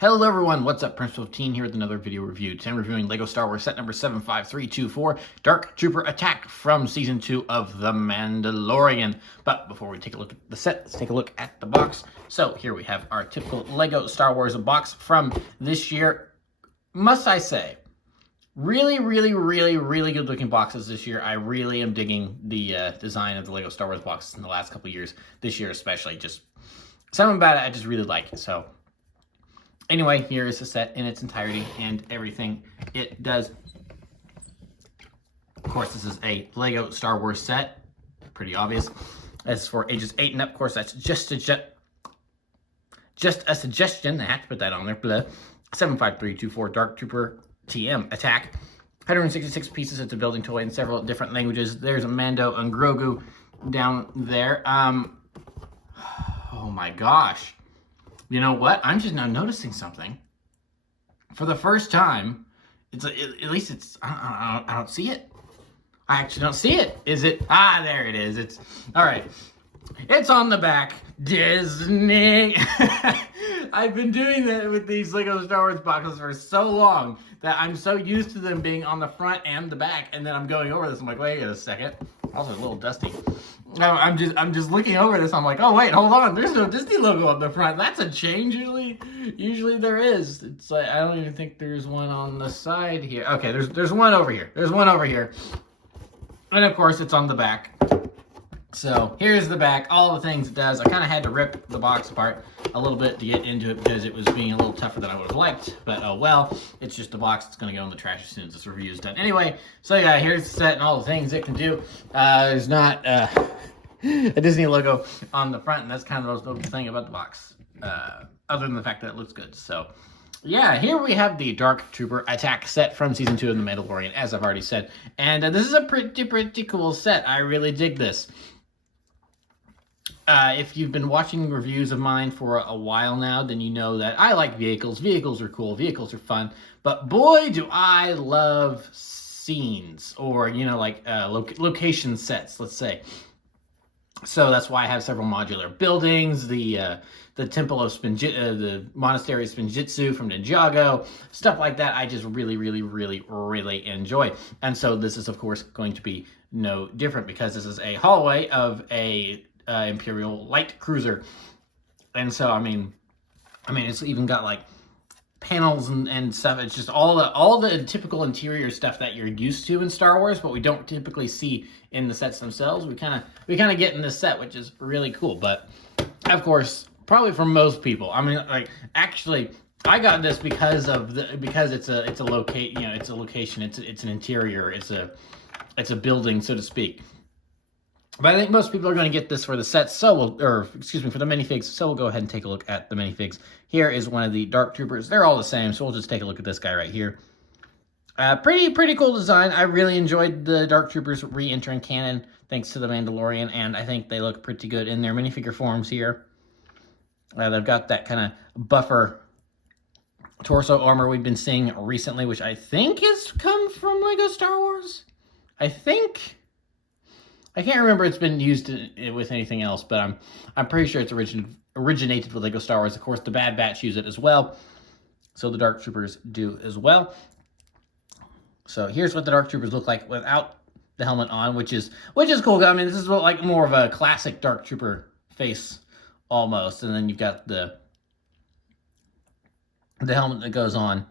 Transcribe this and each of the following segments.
Hello everyone, what's up? Prince15 here with another video review. Today I'm reviewing LEGO Star Wars set number 75324, Dark Trooper Attack from Season 2 of The Mandalorian. But before we take a look at the set, let's take a look at the box. So here we have our typical LEGO Star Wars box from this year. Must I say, really good looking boxes this year. I really am digging the design of the LEGO Star Wars boxes in the last couple years. This year especially, just something about it I just really like. So anyway, here is the set in its entirety and everything it does. Of course, this is a LEGO Star Wars set. Pretty obvious. As for ages 8 and up, of course, that's just a suggestion. I have to put that on there. Blah. 75324 Dark Trooper TM Attack. 166 pieces. It's a building toy in several different languages. There's a Mando and Grogu down there. Oh my gosh. You know what? I'm just now noticing something. For the first time, at least it's, I don't see it. I actually don't see it. Is it? Ah, there it is. It's, all right. It's on the back. Disney. I've been doing that with these LEGO Star Wars boxes for so long that I'm so used to them being on the front and the back, and then I'm going over this. I'm like, wait a second. Also, a little dusty. I'm just looking over this. I'm like, oh wait, hold on. There's no Disney logo on the front. That's a change. Usually there is. It's like I don't even think there's one on the side here. Okay, there's one over here. There's one over here, and of course it's on the back. So here's the back, all the things it does. I kind of had to rip the box apart a little bit to get into it because it was being a little tougher than I would have liked. But oh well, it's just a box that's going to go in the trash as soon as this review is done. Anyway, so yeah, here's the set and all the things it can do. There's not a Disney logo on the front, and that's kind of the most notable thing about the box, other than the fact that it looks good. So yeah, here we have the Dark Trooper Attack set from Season 2 of The Mandalorian, as I've already said. And this is a pretty cool set. I really dig this. If you've been watching reviews of mine for a while now, then you know that I like vehicles. Vehicles are cool. Vehicles are fun. But boy, do I love scenes or, you know, like location sets, let's say. So that's why I have several modular buildings, the Temple of the Monastery of Spinjitzu from Ninjago, stuff like that. I just really enjoy. And so this is, of course, going to be no different because this is a hallway of a Imperial light cruiser. And so, I mean, it's even got like panels and stuff. It's just all the typical interior stuff that you're used to in Star Wars, but we don't typically see in the sets themselves. We kind of get in this set, which is really cool. But of course, probably for most people, I mean, like actually, I got this because it's a location, it's an interior, it's a building, so to speak. But I think most people are going to get this for the set, for the minifigs, so we'll go ahead and take a look at the minifigs. Here is one of the Dark Troopers. They're all the same, so we'll just take a look at this guy right here. Pretty cool design. I really enjoyed the Dark Troopers re-entering canon, thanks to the Mandalorian, and I think they look pretty good in their minifigure forms here. They've got that kind of buffer torso armor we've been seeing recently, which I think has come from LEGO Star Wars. I can't remember it's been used with anything else, but I'm pretty sure it's originated with LEGO Star Wars. Of course, the Bad Batch use it as well, so the Dark Troopers do as well. So here's what the Dark Troopers look like without the helmet on, which is cool. I mean, this is like more of a classic Dark Trooper face almost, and then you've got the helmet that goes on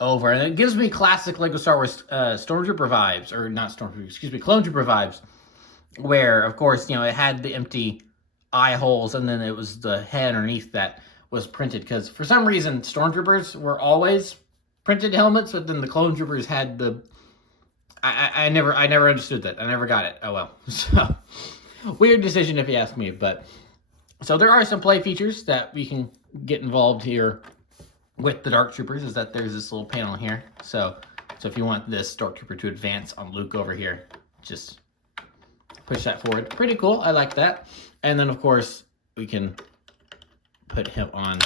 over, and it gives me classic LEGO Star Wars Stormtrooper vibes, or not Stormtrooper, excuse me, Clone Trooper vibes. Where, of course, you know, it had the empty eye holes, and then it was the head underneath that was printed. Because for some reason, Stormtroopers were always printed helmets, but then the Clone Troopers had the... I never understood that. I never got it. Oh, well. So, weird decision if you ask me. But so there are some play features that we can get involved here with the Dark Troopers, is that there's this little panel here. So if you want this Dark Trooper to advance on Luke over here, just push that forward. Pretty cool. I like that. And then, of course, we can put him on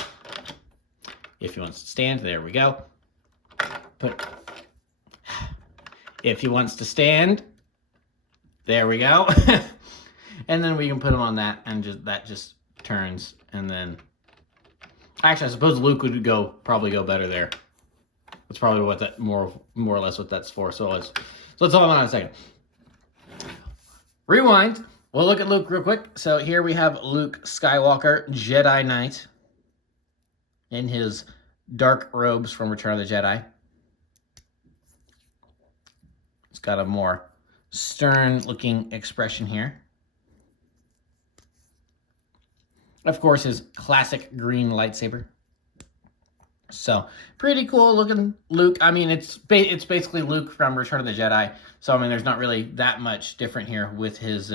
if he wants to stand. There we go. If he wants to stand, there we go. And then we can put him on that, and that just turns, and then Actually, I suppose Luke would probably go better there. That's probably what that more or less what that's for. So let's hold on a second. Rewind. We'll look at Luke real quick. So here we have Luke Skywalker, Jedi Knight, in his dark robes from Return of the Jedi. It's got a more stern-looking expression here. Of course, his classic green lightsaber. So, pretty cool looking Luke. I mean, it's basically Luke from Return of the Jedi. So, I mean, there's not really that much different here with his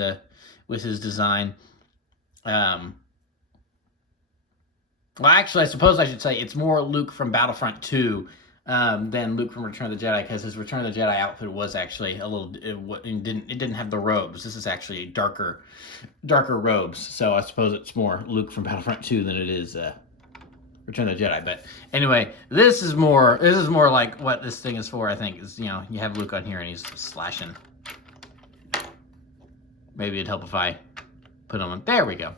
design. Well, actually, I suppose I should say it's more Luke from Battlefront 2 than Luke from Return of the Jedi, because his Return of the Jedi outfit was actually a little, it didn't have the robes. This is actually darker robes. So I suppose it's more Luke from Battlefront 2 than it is Return of the Jedi. But anyway, this is more like what this thing is for. I think is, you know, you have Luke on here and he's slashing. Maybe it'd help if I put him on. There we go.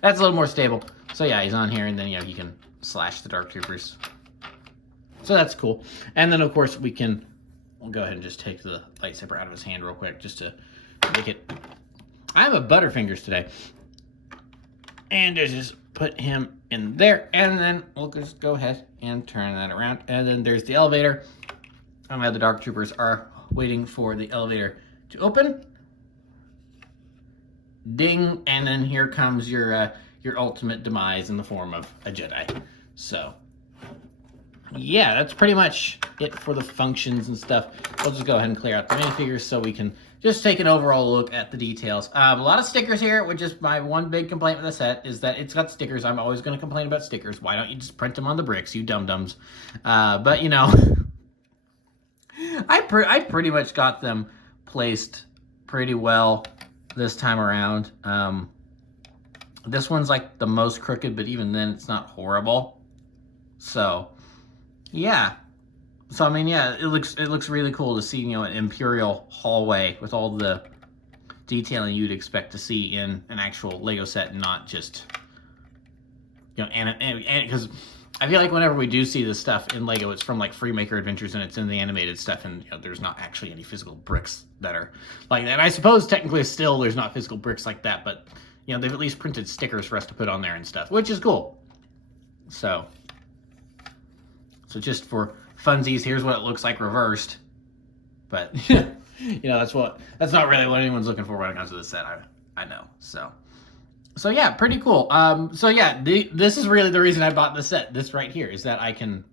That's a little more stable. So yeah, he's on here, and then, you know, he can slash the Dark Troopers. So that's cool. And then, of course, we'll go ahead and just take the lightsaber out of his hand real quick, just to make it. I have a Butterfingers today. And just put him in there, and then we'll just go ahead and turn that around. And then there's the elevator. And the Dark Troopers are waiting for the elevator to open. Ding, and then here comes your ultimate demise in the form of a Jedi. So, yeah, that's pretty much it for the functions and stuff. We'll just go ahead and clear out the minifigures so we can just take an overall look at the details. A lot of stickers here, which is my one big complaint with the set, is that it's got stickers. I'm always going to complain about stickers. Why don't you just print them on the bricks, you dum-dums? But, you know, I pretty much got them placed pretty well this time around. This one's like the most crooked, but even then it's not horrible. So, yeah. So I mean, yeah, it looks really cool to see, you know, an Imperial hallway with all the detailing you'd expect to see in an actual Lego set, and not just, you know, and because I feel like whenever we do see this stuff in Lego, it's from like Freemaker Adventures and it's in the animated stuff, and, you know, there's not actually any physical bricks that are like that. And I suppose technically still there's not physical bricks like that, but, you know, they've at least printed stickers for us to put on there and stuff, which is cool. So just for funsies, here's what it looks like reversed. But you know, that's not really what anyone's looking for when it comes to this set. I know. So yeah, pretty cool. So yeah, this is really the reason I bought the set. This right here is that I can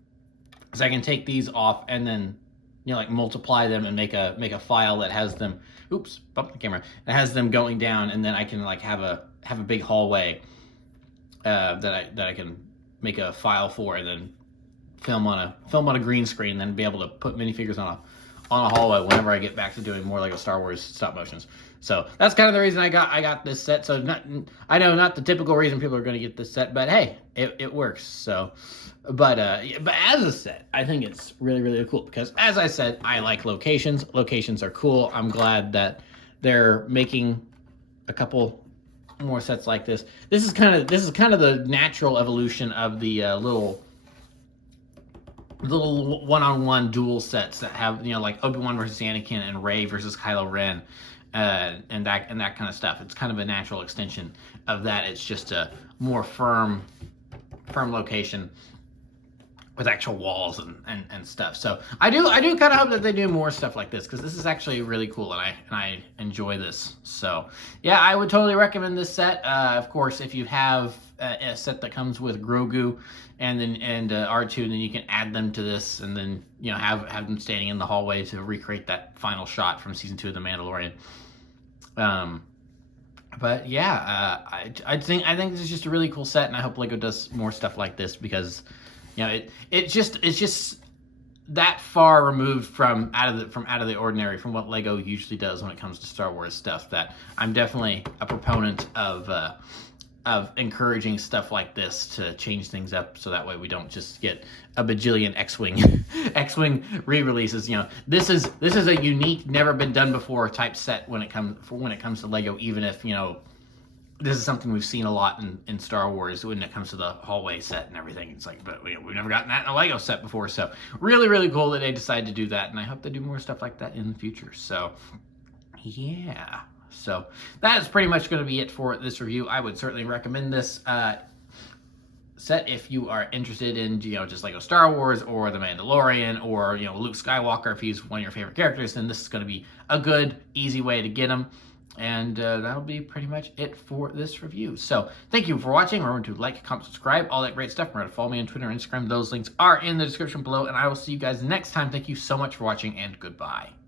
take these off and then, you know, like multiply them and make a file that has them. Oops, bumped the camera. It has them going down, and then I can like have a big hallway that I can make a file for, and then film on a green screen, then be able to put minifigures on a hallway whenever I get back to doing more Lego Star Wars stop motions. So that's kind of the reason I got this set. So I know not the typical reason people are going to get this set, but hey, it works. So, but as a set, I think it's really, really cool because, as I said, I like locations. Locations are cool. I'm glad that they're making a couple more sets like this. This is kind of the natural evolution of the little one-on-one duel sets that have, you know, like Obi-Wan versus Anakin and Rey versus Kylo Ren, and that kind of stuff. It's kind of a natural extension of that. It's just a more firm location with actual walls and stuff. So I do kind of hope that they do more stuff like this, because this is actually really cool, and I enjoy this. So yeah, I would totally recommend this set. Of course, if you have a set that comes with Grogu and R2, then you can add them to this, and then, you know, have them standing in the hallway to recreate that final shot from season 2 of The Mandalorian. But yeah, I think this is just a really cool set, and I hope Lego does more stuff like this, because, you know, it's just that far removed from out of the ordinary from what Lego usually does when it comes to Star Wars stuff, that I'm definitely a proponent of encouraging stuff like this to change things up, so that way we don't just get a bajillion X-Wing re-releases. You know, this is a unique, never been done before type set when it comes to Lego, even if, you know, this is something we've seen a lot in Star Wars when it comes to the hallway set and everything. It's like, but we've never gotten that in a Lego set before. So really, really cool that they decided to do that. And I hope they do more stuff like that in the future. So yeah. So that is pretty much going to be it for this review. I would certainly recommend this set if you are interested in, just Lego Star Wars or The Mandalorian or, Luke Skywalker. If he's one of your favorite characters, then this is going to be a good, easy way to get him. And that'll be pretty much it for this review. So thank you for watching. Remember to like, comment, subscribe, all that great stuff. Remember to follow me on Twitter and Instagram. Those links are in the description below. And I will see you guys next time. Thank you so much for watching, and goodbye.